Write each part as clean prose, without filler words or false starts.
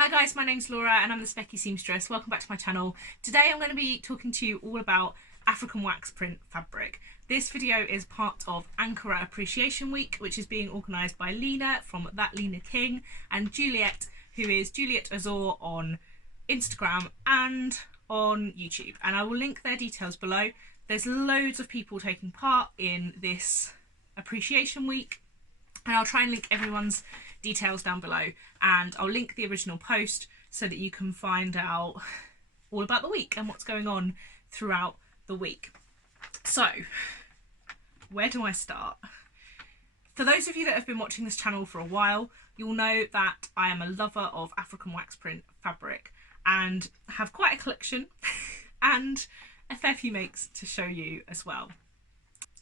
Hi guys, my name's Laura and I'm the Specky Seamstress. Welcome back to my channel. Today I'm going to be talking to you all about African wax print fabric. This video is part of Ankara Appreciation Week, which is being organised by Lena from That Lena King and Juliet, who is Juliet Uzor on Instagram and on YouTube. And I will link their details below. There's loads of people taking part in this Appreciation Week, and I'll try and link everyone's details down below, and I'll link the original post so that you can find out all about the week and what's going on throughout the week. So, where do I start? For those of you that have been watching this channel for a while, you'll know that I am a lover of African wax print fabric and have quite a collection and a fair few makes to show you as well.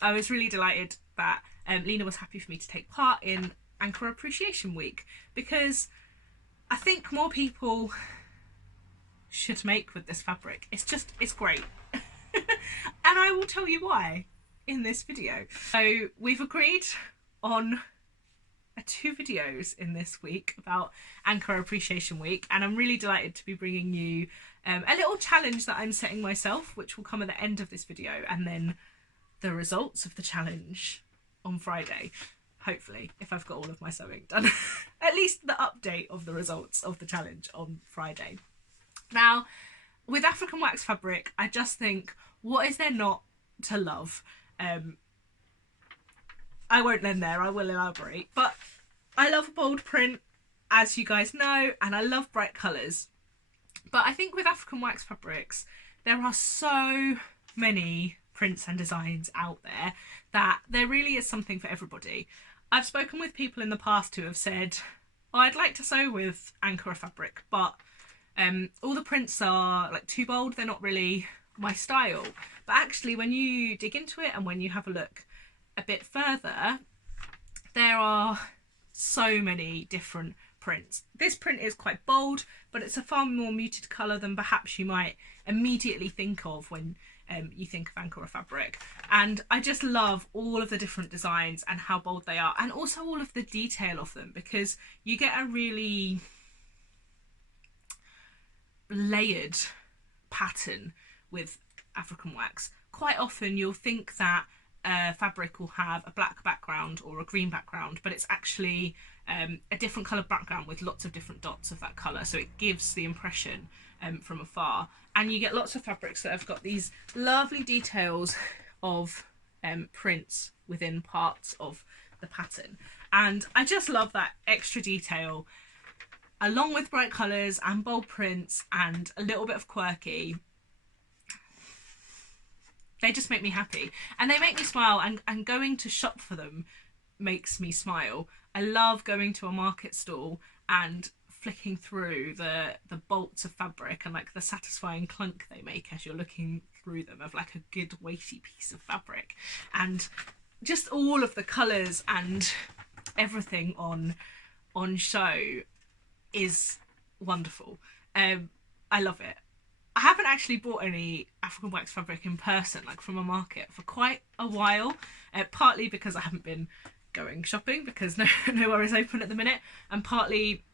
I was really delighted that Lena was happy for me to take part in Ankara Appreciation Week, because I think more people should make with this fabric. It's great. And I will tell you why in this video. So we've agreed on 2 videos in this week about Ankara Appreciation Week, and I'm really delighted to be bringing you a little challenge that I'm setting myself, which will come at the end of this video, and then the results of the challenge on Friday. Hopefully, if I've got all of my sewing done. At least the update of the results of the challenge on Friday. Now, with African wax fabric, I just think, what is there not to love? I won't end there, I will elaborate. But I love bold print, as you guys know, and I love bright colours. But I think with African wax fabrics, there are so many prints and designs out there that there really is something for everybody. I've spoken with people in the past who have said, oh, I'd like to sew with Ankara fabric, but all the prints are like too bold, they're not really my style. But actually, when you dig into it and when you have a look a bit further, there are so many different prints. This print is quite bold, but it's a far more muted colour than perhaps you might immediately think of when you think of Ankara fabric. And I just love all of the different designs and how bold they are, and also all of the detail of them, because you get a really layered pattern with African wax. Quite often you'll think that fabric will have a black background or a green background, but it's actually a different coloured background with lots of different dots of that colour, so it gives the impression from afar. And you get lots of fabrics that have got these lovely details of prints within parts of the pattern, and I just love that extra detail, along with bright colours and bold prints and a little bit of quirky. They just make me happy, and they make me smile, and going to shop for them makes me smile. I love going to a market stall and flicking through the bolts of fabric and like the satisfying clunk they make as you're looking through them of like a good weighty piece of fabric, and just all of the colours and everything on show is wonderful. I love it. I haven't actually bought any African wax fabric in person, like from a market, for quite a while, partly because I haven't been going shopping because nowhere is open at the minute, and partly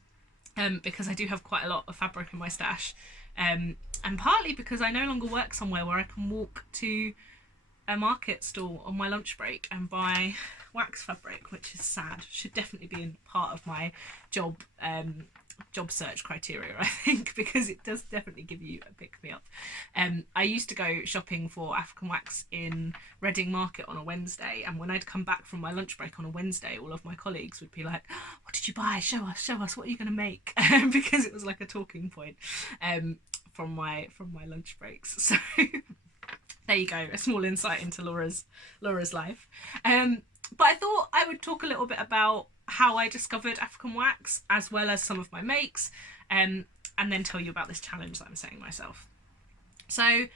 because I do have quite a lot of fabric in my stash, and partly because I no longer work somewhere where I can walk to a market stall on my lunch break and buy wax fabric, which is sad. Should definitely be in part of my job search criteria, I think, because it does definitely give you a pick-me-up. I used to go shopping for African wax in Reading Market on a Wednesday, and when I'd come back from my lunch break on a Wednesday, all of my colleagues would be like, what did you buy? Show us, what are you going to make? Because it was like a talking point from my lunch breaks. So there you go, a small insight into Laura's life. But I thought I would talk a little bit about how I discovered African wax, as well as some of my makes, and then tell you about this challenge that I'm setting myself. So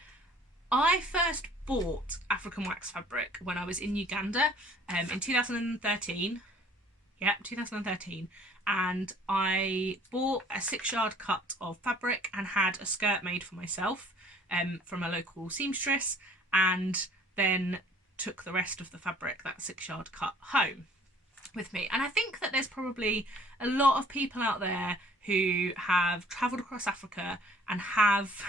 I first bought African wax fabric when I was in Uganda in 2013. Yeah, 2013. And I bought a 6-yard cut of fabric and had a skirt made for myself from a local seamstress, and then took the rest of the fabric, that 6-yard cut, home with me. And I think that there's probably a lot of people out there who have travelled across Africa and have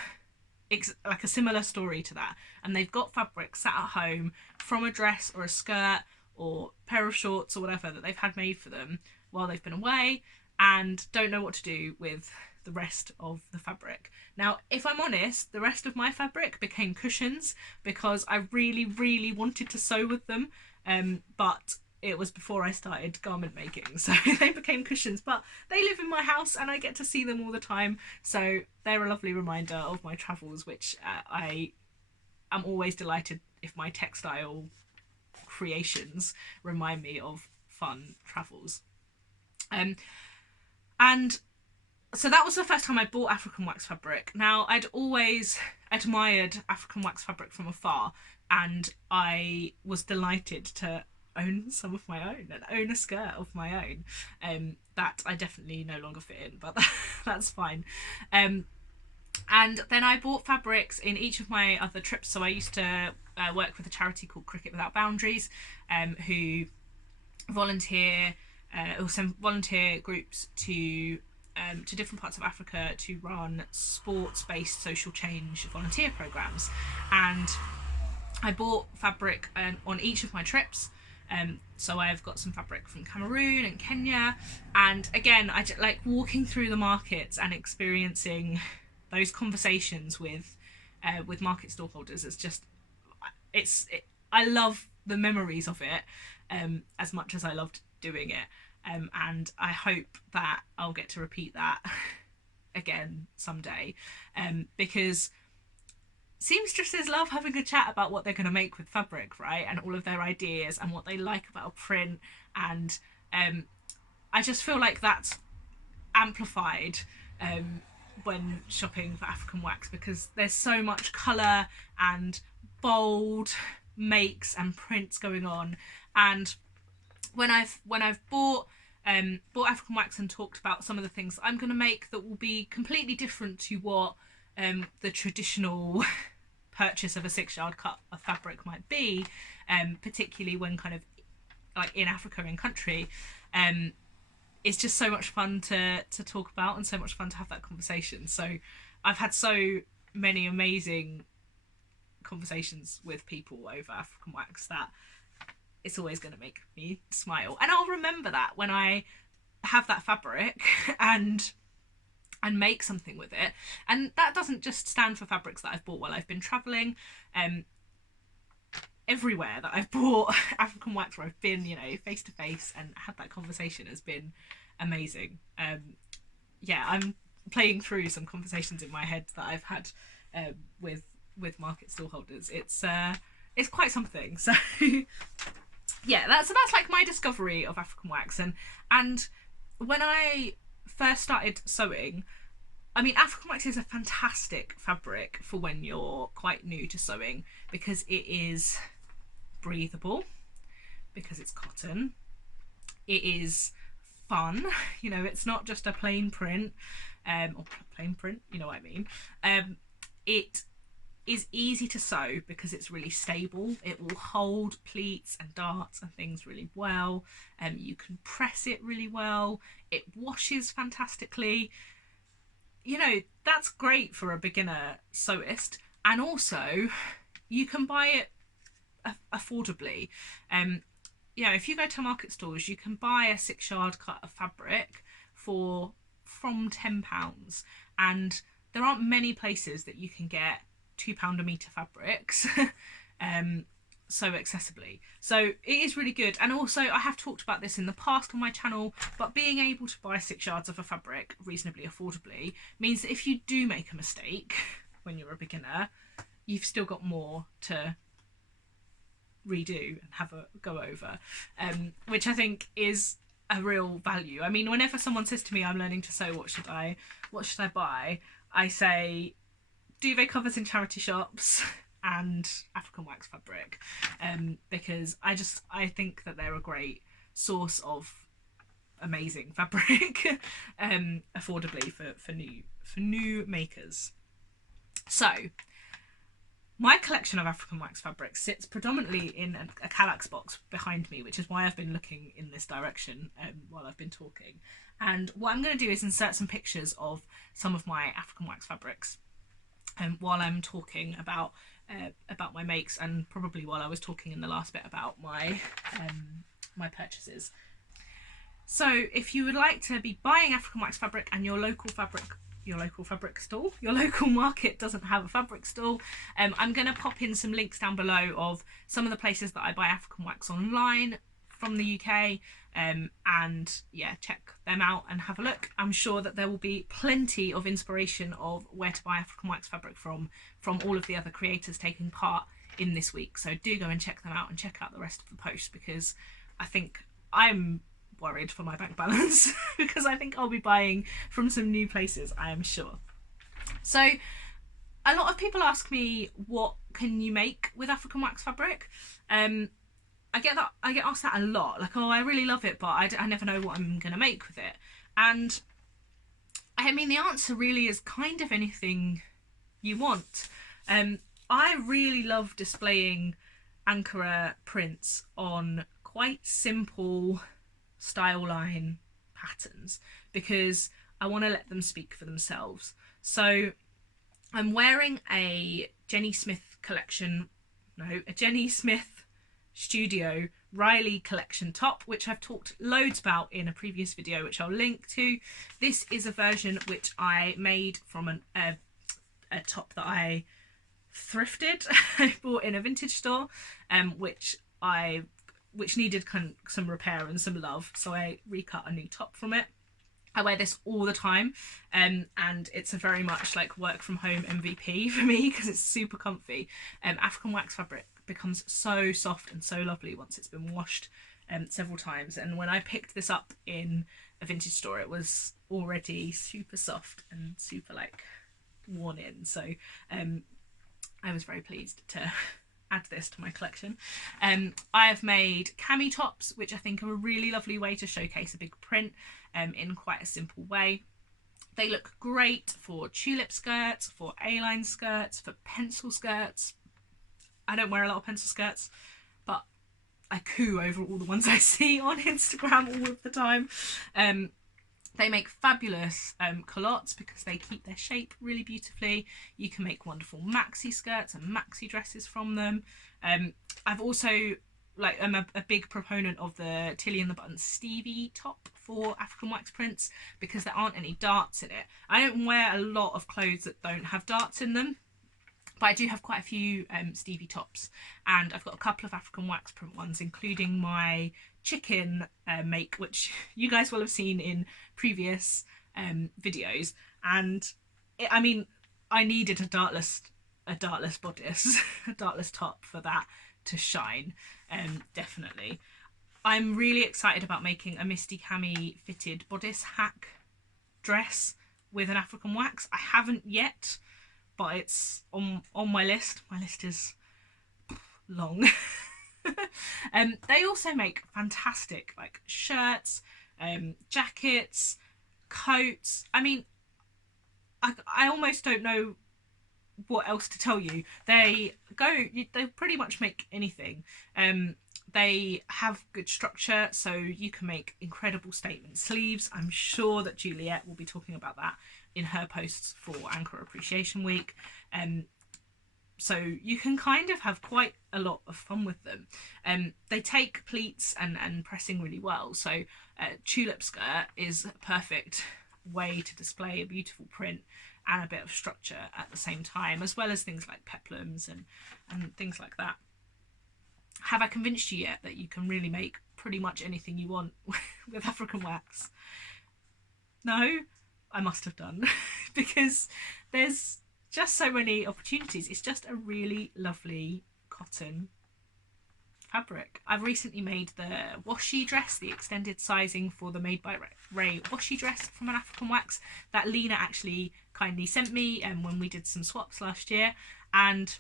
like a similar story to that, and they've got fabric sat at home from a dress or a skirt or pair of shorts or whatever that they've had made for them while they've been away, and don't know what to do with the rest of the fabric. Now, if I'm honest, the rest of my fabric became cushions because I really wanted to sew with them, but it was before I started garment making, so they became cushions. But they live in my house and I get to see them all the time, so they're a lovely reminder of my travels, which I am always delighted if my textile creations remind me of fun travels. And so that was the first time I bought African wax fabric. Now, I'd always admired African wax fabric from afar, and I was delighted to own some of my own and own a skirt of my own that I definitely no longer fit in, but that's fine. And then I bought fabrics in each of my other trips. So I used to work with a charity called Cricket Without Boundaries, who volunteer or send volunteer groups to different parts of Africa to run sports-based social change volunteer programs. And I bought fabric on each of my trips. So I've got some fabric from Cameroon and Kenya, and again, I just like walking through the markets and experiencing those conversations with market stallholders. I love the memories of it as much as I loved doing it, and I hope that I'll get to repeat that again someday, because seamstresses love having a chat about what they're going to make with fabric, right? And all of their ideas and what they like about a print. And I just feel like that's amplified when shopping for African wax, because there's so much colour and bold makes and prints going on. And when I've bought African wax and talked about some of the things I'm going to make that will be completely different to what the traditional purchase of a 6-yard cut of fabric might be, particularly when kind of like in Africa in country, it's just so much fun to talk about and so much fun to have that conversation. So I've had so many amazing conversations with people over African wax that it's always going to make me smile, and I'll remember that when I have that fabric and make something with it. And that doesn't just stand for fabrics that I've bought while I've been travelling. Everywhere that I've bought African wax, where I've been, face to face and had that conversation, has been amazing. Yeah, I'm playing through some conversations in my head that I've had with market stallholders. It's quite something. So yeah, that's like my discovery of African wax. And when I first started sewing, I mean, African wax is a fantastic fabric for when you're quite new to sewing, because it is breathable, because it's cotton, it is fun, it's not just a plain print, or plain print, you know what I mean. It is easy to sew because it's really stable. It will hold pleats and darts and things really well. You can press it really well. It washes fantastically. That's great for a beginner sewist. And also, you can buy it affordably. If you go to market stores, you can buy a 6-yard cut of fabric from £10, and there aren't many places that you can get £2 a metre fabrics so accessibly. So it is really good. And also, I have talked about this in the past on my channel, but being able to buy 6 yards of a fabric reasonably affordably means that if you do make a mistake when you're a beginner, you've still got more to redo and have a go over, which I think is a real value. I mean, whenever someone says to me, I'm learning to sew, what should I buy? I say duvet covers in charity shops and African wax fabric, because I think that they're a great source of amazing fabric affordably for new makers. So My collection of African wax fabrics sits predominantly in a Kallax box behind me, which is why I've been looking in this direction while I've been talking. And what I'm going to do is insert some pictures of some of my African wax fabrics while I'm talking about my makes, and probably while I was talking in the last bit about my my purchases. So if you would like to be buying African wax fabric and your local fabric stall, your local market doesn't have a fabric stall, I'm going to pop in some links down below of some of the places that I buy African wax online from the UK, and yeah, check them out and have a look. I'm sure that there will be plenty of inspiration of where to buy African wax fabric from all of the other creators taking part in this week. So do go and check them out and check out the rest of the post, because I think I'm worried for my bank balance because I think I'll be buying from some new places, I am sure. So a lot of people ask me, what can you make with African wax fabric? I get asked that a lot, like, oh, I really love it, but I never know what I'm gonna make with it. And I mean, the answer really is kind of anything you want. I really love displaying Ankara prints on quite simple style line patterns because I want to let them speak for themselves. So I'm wearing a Jenny Smith Studio Riley collection top, which I've talked loads about in a previous video, which I'll link to. This is a version which I made from a top that I thrifted. I bought in a vintage store, which needed some repair and some love, so I recut a new top from it. I wear this all the time, and it's a very much like work from home MVP for me because it's super comfy. African wax fabric becomes so soft and so lovely once it's been washed several times, and when I picked this up in a vintage store it was already super soft and super like worn in, so I was very pleased to add this to my collection. I have made cami tops, which I think are a really lovely way to showcase a big print in quite a simple way. They look great for tulip skirts, for A-line skirts, for pencil skirts. I don't wear a lot of pencil skirts, but I coo over all the ones I see on Instagram all of the time. They make fabulous culottes because they keep their shape really beautifully. You can make wonderful maxi skirts and maxi dresses from them. I've also, I'm a big proponent of the Tilly and the Button Stevie top for African wax prints because there aren't any darts in it. I don't wear a lot of clothes that don't have darts in them, but I do have quite a few Stevie tops, and I've got a couple of African wax print ones, including my chicken make, which you guys will have seen in previous videos. And I mean, I needed a dartless bodice, a dartless top for that to shine, definitely. I'm really excited about making a Misty Cami fitted bodice hack dress with an African wax. I haven't yet, but it's on my list. My list is long. They also make fantastic like shirts, jackets, coats. I mean, I almost don't know what else to tell you. They pretty much make anything. They have good structure, so you can make incredible statement sleeves. I'm sure that Juliet will be talking about that in her posts for Ankara Appreciation Week. So you can kind of have quite a lot of fun with them. They take pleats and pressing really well. So tulip skirt is a perfect way to display a beautiful print and a bit of structure at the same time, as well as things like peplums and things like that. Have I convinced you yet that you can really make pretty much anything you want with African wax? No, I must have done because there's just so many opportunities. It's just a really lovely cotton fabric. I've recently made the washi dress, the extended sizing for the Made by Ray washi dress from an African wax that Lena actually kindly sent me when we did some swaps last year, and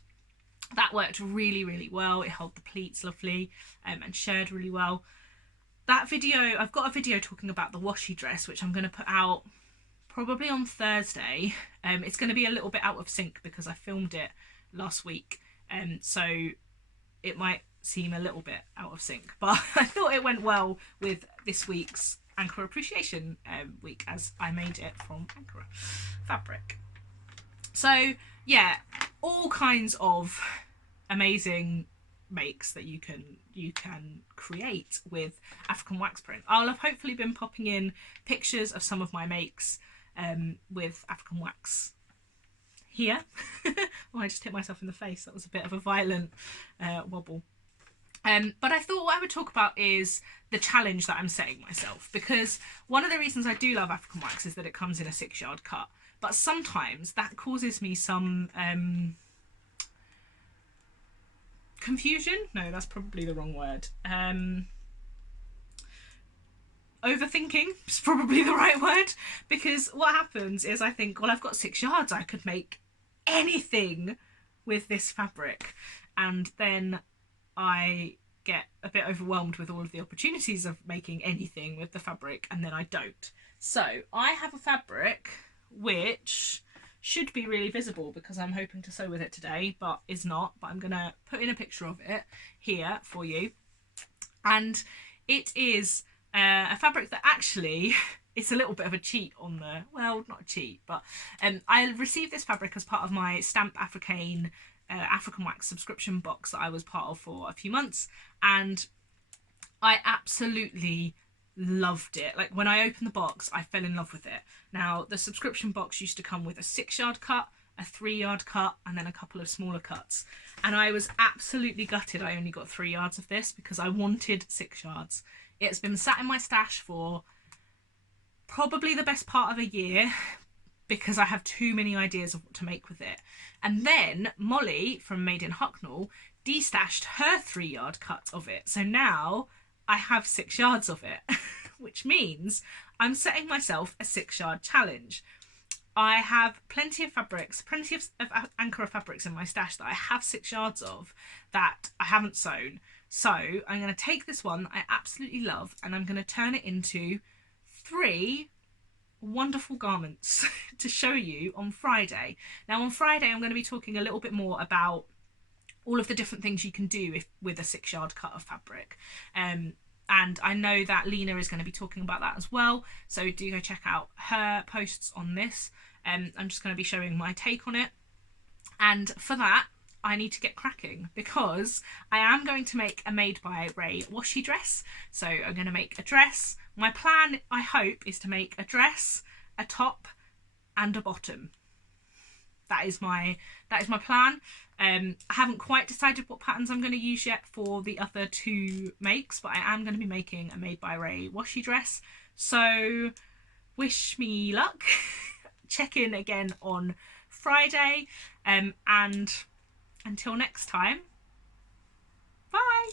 that worked really, really well. It held the pleats lovely and shared really well. That video, I've got a video talking about the washi dress, which I'm going to put out probably on Thursday. It's going to be a little bit out of sync because I filmed it last week So it might seem a little bit out of sync, but I thought it went well with this week's Ankara Appreciation week, as I made it from Ankara fabric. So yeah, all kinds of amazing makes that you can create with African wax print. I'll have hopefully been popping in pictures of some of my makes with African wax here. Oh, I just hit myself in the face. That was a bit of a violent wobble. But I thought what I would talk about is the challenge that I'm setting myself, because one of the reasons I do love African wax is that it comes in a 6-yard cut, but sometimes that causes me some confusion. No, that's probably the wrong word. Overthinking is probably the right word, because what happens is I think, well, I've got 6 yards, I could make anything with this fabric, and then I get a bit overwhelmed with all of the opportunities of making anything with the fabric, and then I don't. So I have a fabric which should be really visible because I'm hoping to sew with it today, but is not. But I'm gonna put in a picture of it here for you, and it is a fabric that actually it's a little bit of a cheat on the, well, not a cheat, but I received this fabric as part of my Stamp Africaine African Wax subscription box that I was part of for a few months, and I absolutely loved it. Like, when I opened the box, I fell in love with it. Now, the subscription box used to come with a 6-yard cut, a 3-yard cut, and then a couple of smaller cuts, and I was absolutely gutted I only got 3 yards of this because I wanted 6 yards. It's been sat in my stash for probably the best part of a year because I have too many ideas of what to make with it. And then Molly from Made in Hucknall destashed her 3-yard cut of it. So now I have 6 yards of it, which means I'm setting myself a 6-yard challenge. I have plenty of fabrics, plenty of Ankara fabrics in my stash that I have 6 yards of that I haven't sewn. So I'm going to take this one that I absolutely love and I'm going to turn it into 3 wonderful garments to show you on Friday. Now on Friday I'm going to be talking a little bit more about all of the different things you can do with a 6-yard cut of fabric, and I know that Lena is going to be talking about that as well, so do go check out her posts on this. I'm just going to be showing my take on it, and for that I need to get cracking because I am going to make a Made by Ray washi dress. So I'm going to make a dress. My plan, I hope, is to make a dress, a top and a bottom. That is my plan. I haven't quite decided what patterns I'm going to use yet for the other 2 makes, but I am going to be making a Made by Ray washi dress. So wish me luck. Check in again on Friday, and until next time, bye.